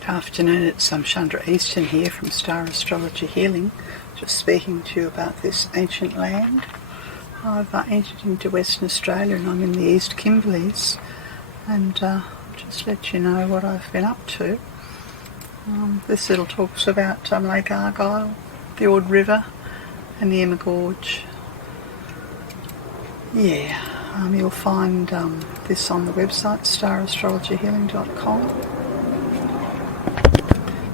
Good afternoon, it's Chandra Easton here from Star Astrology Healing, just speaking to you about this ancient land. I've entered into Western Australia and I'm in the East Kimberleys, and just let you know what I've been up to. This little talks about Lake Argyle, the Ord River and the Emma Gorge. You'll find this on the website starastrologyhealing.com.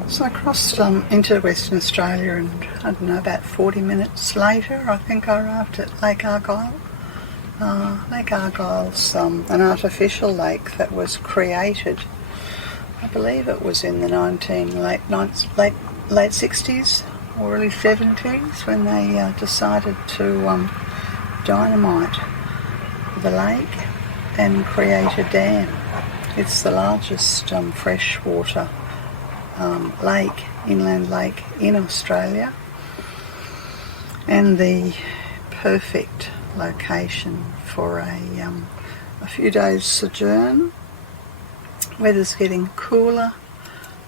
So I crossed into Western Australia, and I don't know, about 40 minutes later I think I arrived at Lake Argyle. Lake Argyle's an artificial lake that was created, I believe it was in the late 60s or early 70s, when they decided to dynamite the lake and create a dam. It's the largest freshwater inland lake in Australia, and the perfect location for a few days sojourn. Weather's getting cooler,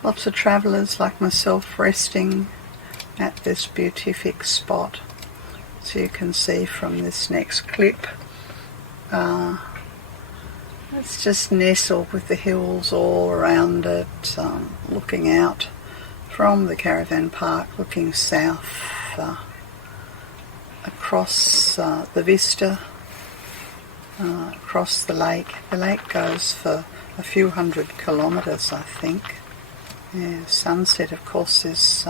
lots of travellers like myself resting at this beatific spot. So you can see from this next clip, it's just nestled with the hills all around it, looking out from the caravan park, looking south across the vista, across the lake. The lake goes for a few hundred kilometres, I think. Sunset, of course, is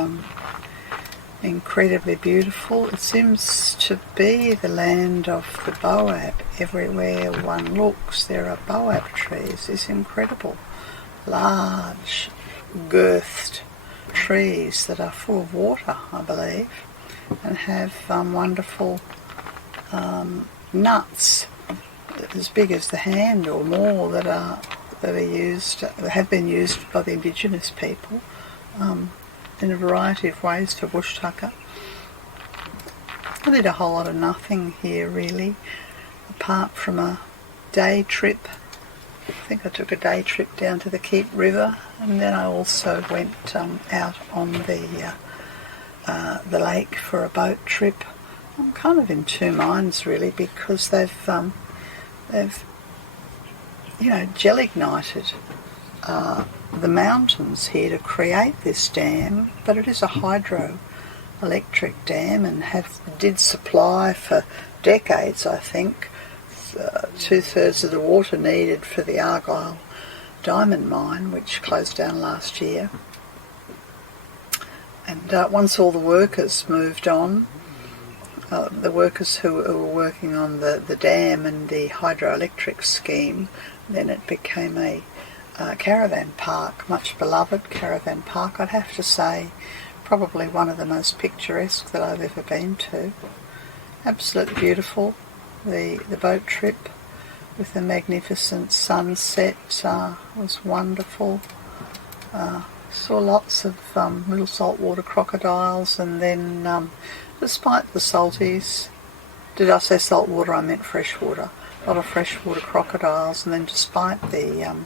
incredibly beautiful. It seems to be the land of the boab. Everywhere one looks there are boab trees. It's incredible. Large, girthed trees that are full of water, I believe, and have wonderful nuts as big as the hand or more that have been used by the indigenous people in a variety of ways for bush tucker. I did a whole lot of nothing here really, apart from a day trip. I think I took a day trip down to the Keep River, and then I also went out on the lake for a boat trip. I'm kind of in two minds really, because they've gel-ignited the mountains here to create this dam, but it is a hydroelectric dam and did supply for decades, I think, 2/3 of the water needed for the Argyle diamond mine, which closed down last year. And once all the workers moved on, the workers who were working on the dam and the hydroelectric scheme, then it became a caravan park, much beloved caravan park. I'd have to say probably one of the most picturesque that I've ever been to. Absolutely beautiful. The boat trip with the magnificent sunset was wonderful. Saw lots of little saltwater crocodiles, and then despite the salties, did I say saltwater? I meant freshwater. A lot of freshwater crocodiles, and then despite the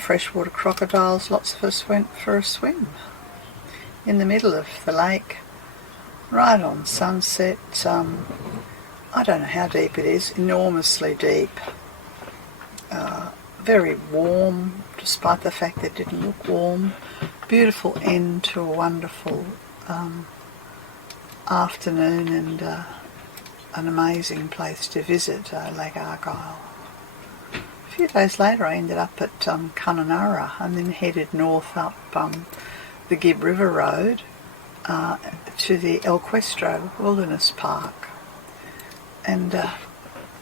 freshwater crocodiles, lots of us went for a swim in the middle of the lake, right on sunset. I don't know how deep it is, enormously deep, very warm, despite the fact that it didn't look warm. Beautiful end to a wonderful afternoon, and an amazing place to visit, Lake Argyle. A few days later I ended up at Kununurra, and then headed north up the Gibb River Road to the El Questro Wilderness Park. And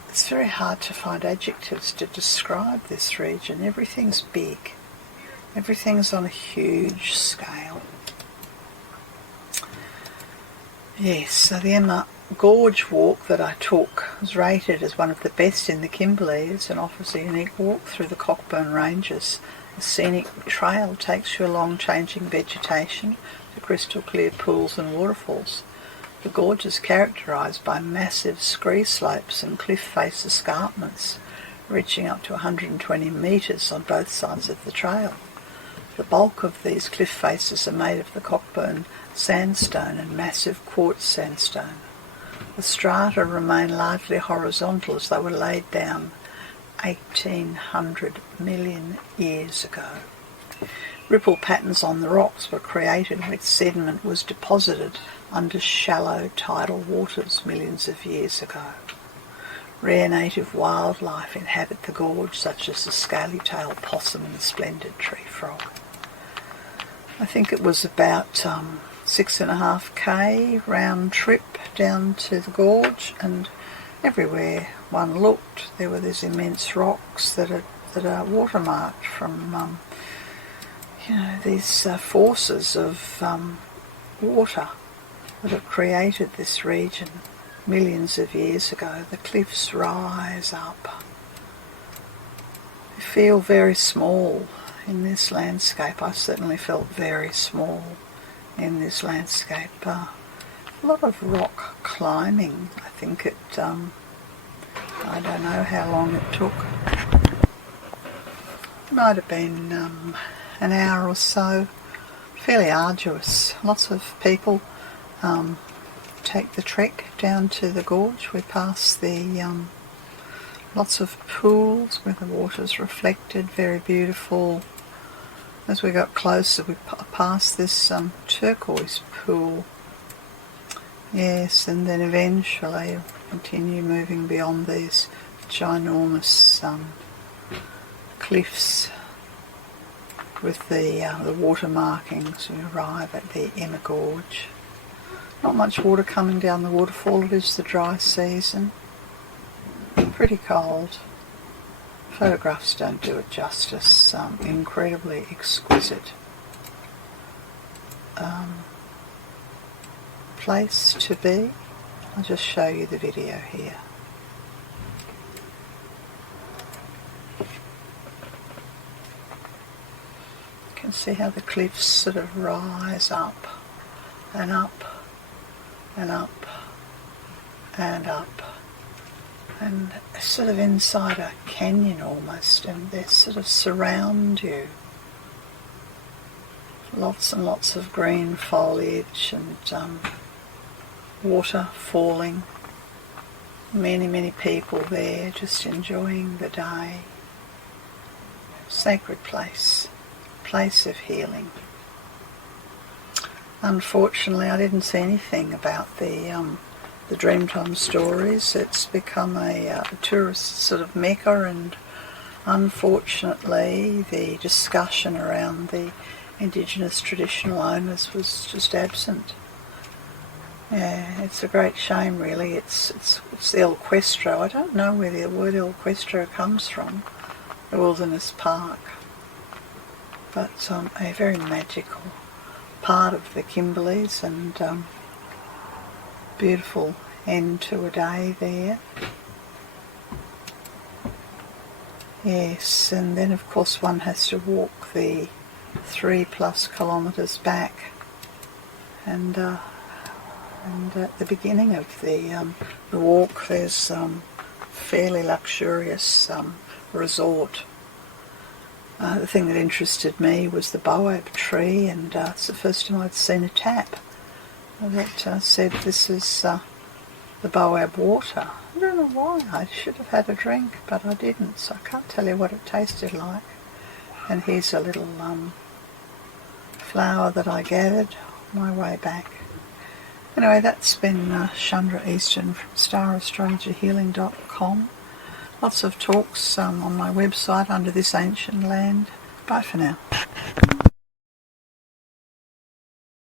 it's very hard to find adjectives to describe this region. Everything's big. Everything's on a huge scale. Yes, so the Emma Gorge walk that I took was rated as one of the best in the Kimberleys and offers a unique walk through the Cockburn Ranges. The scenic trail takes you along changing vegetation to crystal clear pools and waterfalls. The gorge is characterised by massive scree slopes and cliff face escarpments, reaching up to 120 metres on both sides of the trail. The bulk of these cliff faces are made of the Cockburn sandstone and massive quartz sandstone. The strata remain largely horizontal as they were laid down 1800 million years ago. Ripple patterns on the rocks were created when sediment was deposited under shallow tidal waters millions of years ago. Rare native wildlife inhabit the gorge, such as the scaly-tailed possum and the splendid tree frog. I think it was about 6.5 round trip down to the gorge, and everywhere one looked there were these immense rocks that are watermarked from these forces of water that have created this region millions of years ago. The cliffs rise up. You feel very small in this landscape. I certainly felt very small in this landscape. A lot of rock climbing. I think it, I don't know how long it took. It might have been an hour or so. Fairly arduous. Lots of people take the trek down to the gorge. We pass the lots of pools where the water's reflected, very beautiful. As we got closer, we passed this turquoise pool. Yes, and then eventually continue moving beyond these ginormous cliffs with the water markings. We arrive at the Emma Gorge. Not much water coming down the waterfall. It is the dry season. Pretty cold. Photographs don't do it justice. Incredibly exquisite place to be. I'll just show you the video here. You can see how the cliffs sort of rise up and up and up and up, and sort of inside a canyon almost, and they sort of surround you. Lots and lots of green foliage and water falling. Many people there just enjoying the day. Sacred place, place of healing. Unfortunately, I didn't see anything about the Dreamtime stories. It's become a tourist sort of mecca, and unfortunately the discussion around the Indigenous traditional owners was just absent. Yeah, it's a great shame really. It's the El Questro. I don't know where the word El Questro comes from, the wilderness park, but a very magical part of the Kimberleys, and beautiful end to a day there. Yes, and then of course one has to walk the 3+ kilometres back, and at the beginning of the walk there's fairly luxurious resort. The thing that interested me was the baobab tree, and it's the first time I'd seen a tap that said this is the baobab water. I don't know why. I should have had a drink, but I didn't, so I can't tell you what it tasted like. And here's a little flower that I gathered on my way back. Anyway, that's been Chandra Easton from StarAstrologyHealing.com. Lots of talks on my website, Under This Ancient Land. Bye for now.